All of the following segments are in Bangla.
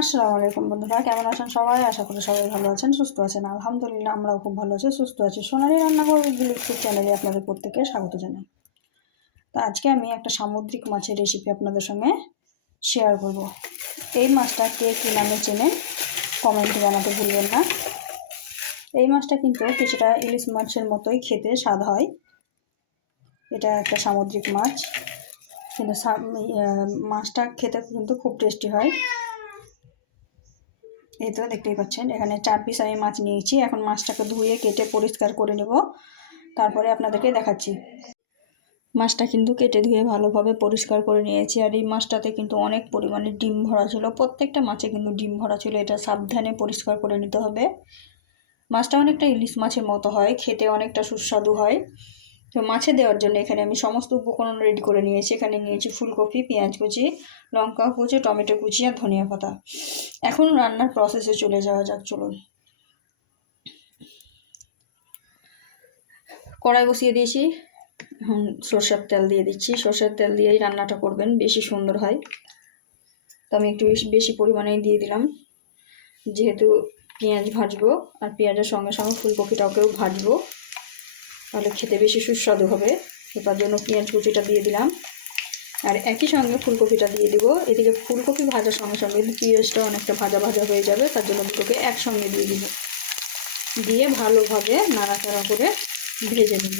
আসসালামু আলাইকুম বন্ধুরা, কেমন আছেন সবাই? আশা করি সবাই ভালো আছেন, সুস্থ আছেন। আলহামদুলিল্লাহ, আমরাও খুব ভালো আছি, সুস্থ আছি। সোনালি রান্নাঘর ইউটিউব চ্যানেলে আপনাদের প্রত্যেককে স্বাগত জানাই। তো আজকে আমি একটা সামুদ্রিক মাছের রেসিপি আপনাদের সঙ্গে শেয়ার করব। এই মাছটা কে কী নামে চেনে কমেন্টে জানাতে ভুলবেন না। এই মাছটা কিন্তু কিছুটা ইলিশ মাছের মতোই খেতে স্বাদ হয়। এটা একটা সামুদ্রিক মাছ। কিন্তু মাছটা খেতে কিন্তু খুব টেস্টি হয়। এই তো দেখতেই পাচ্ছেন, এখানে চার পিস আমি মাছ নিয়েছি। এখন মাছটাকে ধুয়ে, কেটে পরিষ্কার করে নেব। তারপরে আপনাদেরকে দেখাচ্ছি। মাছটা কিন্তু কেটে ধুয়ে ভালোভাবে পরিষ্কার করে নিয়েছি। আর এই মাছটাতে কিন্তু অনেক পরিমাণে ডিম ভরা ছিল। প্রত্যেকটা মাছে কিন্তু ডিম ভরা ছিল। এটা সাবধানে পরিষ্কার করে নিতে হবে। মাছটা অনেকটা ইলিশ মাছের মতো হয়। খেতে অনেকটা সুস্বাদু হয়। তো মাছে দেওয়ার জন্য এখানে আমি সমস্ত উপকরণ রেডি করে নিয়েছি। এখানে নিয়েছি ফুলকপি, পেঁয়াজ কুচি, লঙ্কা কুচি, টমেটো কুচি আর ধনিয়া পাতা। এখন রান্নার প্রসেসে চলে যাওয়া যাক, চলুন। কড়াই বসিয়ে দিয়েছি, এখন সর্ষের তেল দিয়ে দিচ্ছি। সর্ষের তেল দিয়েই রান্নাটা করবেন, বেশি সুন্দর হয়। তো আমি একটু বেশি পরিমাণেই দিয়ে দিলাম। যেহেতু পেঁয়াজ ভাজবো, আর পেঁয়াজের সঙ্গে সঙ্গে ফুলকপিটাকেও ভাজবো, তাহলে খেতে বেশি সুস্বাদু হবে। তো তার জন্য পেঁয়াজ কুচিটা দিয়ে দিলাম। আর একই সঙ্গে ফুলকপিটা দিয়ে দিব। এদিকে ফুলকপি ভাজার সঙ্গে সঙ্গে পেঁয়াজটা অনেকটা ভাজা ভাজা হয়ে যাবে, তার জন্য দুটোকে একসঙ্গে দিয়ে দিব। দিয়ে ভালোভাবে নাড়াচাড়া করে ভেজে নেব।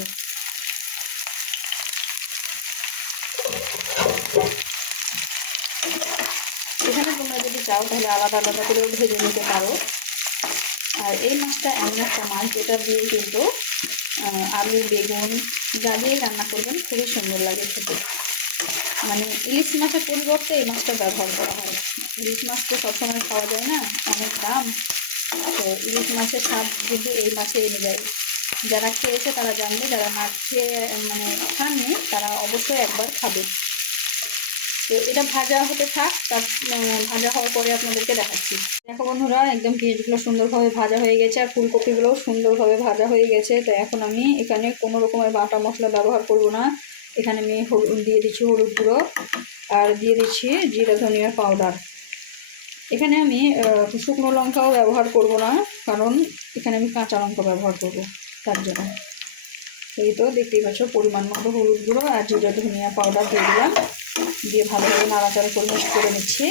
এখানে তোমরা যদি চাও, তাহলে আলাদা আলাদা করেও ভেজে নিতে পারো। আর এই মাছটা এমন একটা মাছ, যেটা দিয়ে কিন্তু আলু, বেগুন, যা দিয়ে রান্না করবেন, খুবই সুন্দর লাগে খেতে। মানে ইলিশ মাছের পরিবর্তে এই মাছটা ব্যবহার করা হয়। ইলিশ মাছ তো সবসময় খাওয়া যায় না, অনেক দাম। তো ইলিশ মাছের স্বাদ কিন্তু এই মাছে এনে যায় যারা খেয়েছে তারা জানবে, যারা না খেয়ে মানে খাননি, তারা অবশ্যই একবার খাবে। তো এটা ভাজা হতে থাক, তার ভাজা হওয়ার পরে আপনাদেরকে দেখাচ্ছি। দেখো বন্ধুরা, একদম পেঁয়াজগুলো সুন্দরভাবে ভাজা হয়ে গেছে, আর ফুলকপিগুলোও সুন্দরভাবে ভাজা হয়ে গেছে। তো এখন আমি এখানে কোনো রকমের বাটা মশলা ব্যবহার করব না। এখানে আমি হলুদ দিয়ে দিচ্ছি হলুদ গুঁড়ো আর দিয়ে দিচ্ছি জিরা, ধনিয়া পাউডার এখানে আমি শুকনো লঙ্কাও ব্যবহার করব না, কারণ এখানে আমি কাঁচা লঙ্কা ব্যবহার করব, তার জন্য। এই তো দেখতেই পাচ্ছ, পরিমাণ মতো হলুদ গুঁড়ো আর জিরা, ধনিয়া পাউডার দিয়ে দিলাম। দিয়ে ভালোভাবে নাড়াচাড়া করে মিক্স করে নিচ্ছি।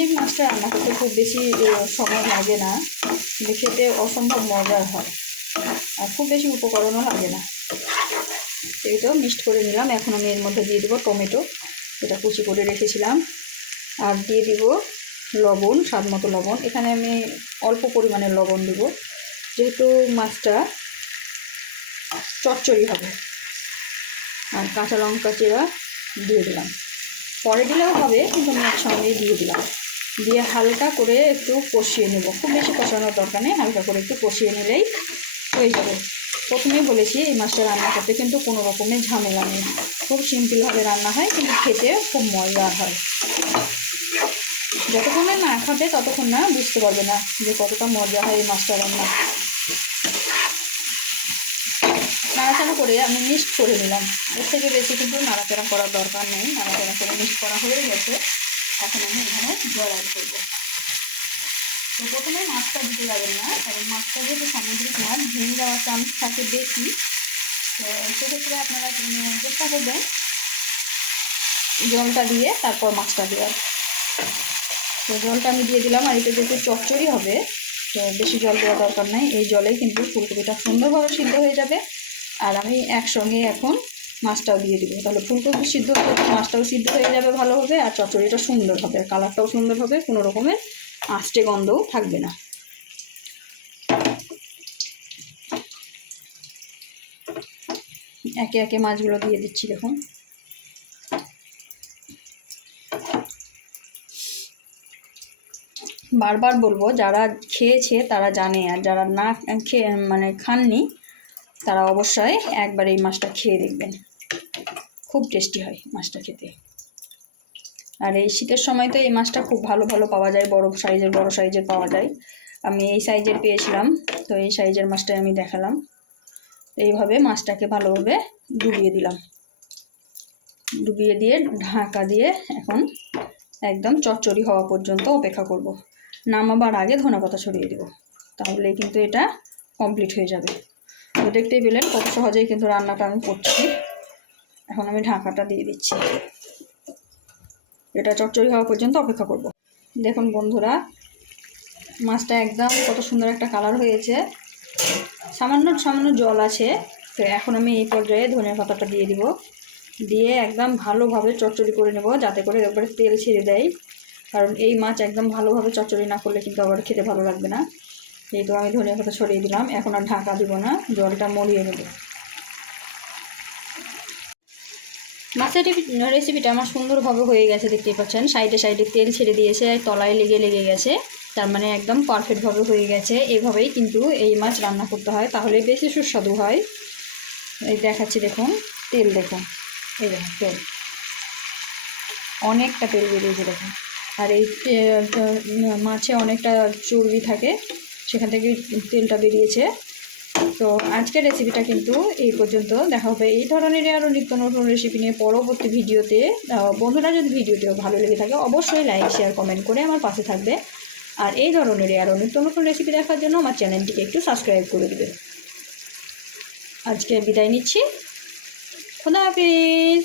এই মাছটা রান্না করতে খুব বেশি সময় লাগে না। কিন্তু খেতে অসম্ভব মজার হয়। আর খুব বেশি উপকরণও লাগে না। এই তো মিক্সড করে নিলাম। এখন আমি এর মধ্যে দিয়ে দেবো টমেটো এটা কুচি করে রেখেছিলাম। আর দিয়ে দিব লবণ, স্বাদ মতো লবণ। এখানে আমি অল্প পরিমাণে লবণ দেবো, যেহেতু মাছটা চচ্চড়ি হবে। আর কাঁচা লঙ্কা চেরা দিয়ে দিলাম। পরে দিলেও হবে, কিন্তু আমি একসঙ্গেই দিয়ে দিলাম। দিয়ে হালকা করে একটু কষিয়ে নেব। খুব বেশি কষানোর দরকার নেই, হালকা করে একটু কষিয়ে নিলেই হয়ে যাবে। প্রথমেই বলেছি এই মাছটা রান্না করতে কিন্তু কোনো রকমের ঝামেলা নেই। খুব সিম্পলভাবে রান্না হয়, কিন্তু খেতে খুব মজার হয়। যতক্ষণ না খাবে, ততক্ষণ না বুঝতে পারবে না যে কতটা মজা হয় এই মাছটা রান্না। নাড়াচাড়া করে আমি মিক্সড করে নিলাম। এর থেকে বেশি কিন্তু নাড়াচাড়া করার দরকার নেই। নাড়াচাড়া করে মিক্সড করা হয়ে গেছে। এখন আমি এখানে জল অ্যাড করব। তো প্রথমে মাছটা দিতে যাবেন না, কারণ মাছটা যেহেতু সামুদ্রিক মাছ ভেঙে যাওয়ার চান্স থাকে বেশি। তো সেক্ষেত্রে আপনারা চেষ্টা করবেন। জলটা দিয়ে তারপর মাছটা দেওয়ার। তো জলটা আমি দিয়ে দিলাম, আর এটা যেহেতু চচ্চড়ি হবে, তো বেশি জল দেওয়ার দরকার নাই। এই জলেই কিন্তু ফুলকপিটা সুন্দরভাবে সিদ্ধ হয়ে যাবে। আর আমি একসঙ্গে এখন মাছটাও দিয়ে দিব। তাহলে ফুলকপি সিদ্ধ হলে মাছটাও সিদ্ধ হয়ে যাবে ভালোভাবে আর চচ্চড়িটা সুন্দর হবে, আর কালারটাও সুন্দর হবে, কোনো রকমের আষ্টে গন্ধও থাকবে না। একে একে মাছগুলো দিয়ে দিচ্ছি দেখুন। বারবার বলব, যারা খেয়েছে তারা জানে, আর যারা না খেয়ে মানে খাননি, তারা অবশ্যই একবার এই মাছটা খেয়ে দেখবেন। খুব টেস্টি হয় মাছটা খেতে। আর এই শীতের সময় তো এই মাছটা খুব ভালো ভালো পাওয়া যায়, বড় সাইজের বড় সাইজের পাওয়া যায়। আমি এই সাইজের পেয়েছিলাম, তো এই সাইজের মাছটাই আমি দেখালাম। এইভাবে মাছটাকে ভালোভাবে ডুবিয়ে দিলাম। ডুবিয়ে দিয়ে, ঢাকা দিয়ে এখন একদম চচ্চড়ি হওয়া পর্যন্ত অপেক্ষা করব। নামাবার আগে ধনে পাতা ছড়িয়ে দেবো তাহলে কিন্তু এটা কমপ্লিট হয়ে যাবে। তো দেখতেই পেলেন কত সহজেই কিন্তু রান্নাটা আমি করছি। এখন আমি ঢাকাটা দিয়ে দিচ্ছি। এটা চচ্চড়ি হওয়া পর্যন্ত অপেক্ষা করব। দেখুন বন্ধুরা, মাছটা একদম কত সুন্দর একটা কালার হয়েছে। সামান্য সামান্য জল আছে, তো এখন আমি এই পর্যায়ে ধনে পাতাটা দিয়ে দিব। দিয়ে একদম ভালোভাবে চচ্চড়ি করে নেব, যাতে করে উপরে তেল ছেড়ে দেয়। কারণ এই মাছ একদম ভালোভাবে চচ্চড়ি না করলে কিন্তু আবার খেতে ভালো লাগবে না। এই তো আমি ধনিয়া পাতা ছড়িয়ে দিলাম, এখন আর ঢাকা দিব না, জলটা মরিয়ে নেব। মাছের রেসিপিটা আমার সুন্দরভাবে হয়ে গেছে, দেখতেই পাচ্ছেন। সাইডে সাইডে তেল ছেড়ে দিয়েছে, তলায় লেগে লেগে গেছে। তার মানে একদম পারফেক্টভাবে হয়ে গেছে। এভাবেই কিন্তু এই মাছ রান্না করতে হয়, তাহলে বেশি সুস্বাদু হয়। এই দেখাচ্ছি, দেখুন, তেল দেখুন। এই দেখুন, তেল। অনেকটা তেল বেরিয়েছে, দেখুন। আর এই মাছে অনেকটা চর্বি থাকে, সেখান থেকে তেলটা বেরিয়েছে। তো আজকের রেসিপিটা কিন্তু এই পর্যন্ত। দেখা হবে এই ধরনের আরও নিত্য নতুন রেসিপি নিয়ে পরবর্তী ভিডিওতে। বন্ধুরা, যদি ভিডিওটিও ভালো লেগে থাকে, অবশ্যই লাইক শেয়ার কমেন্ট করে আমার পাশে থাকবে। আর এই ধরনের আরও নিত্য নতুন রেসিপি দেখার জন্য আমার চ্যানেলটিকে একটু সাবস্ক্রাইব করে দেবে। আজকে বিদায় নিচ্ছি। খোদা হাফিজ!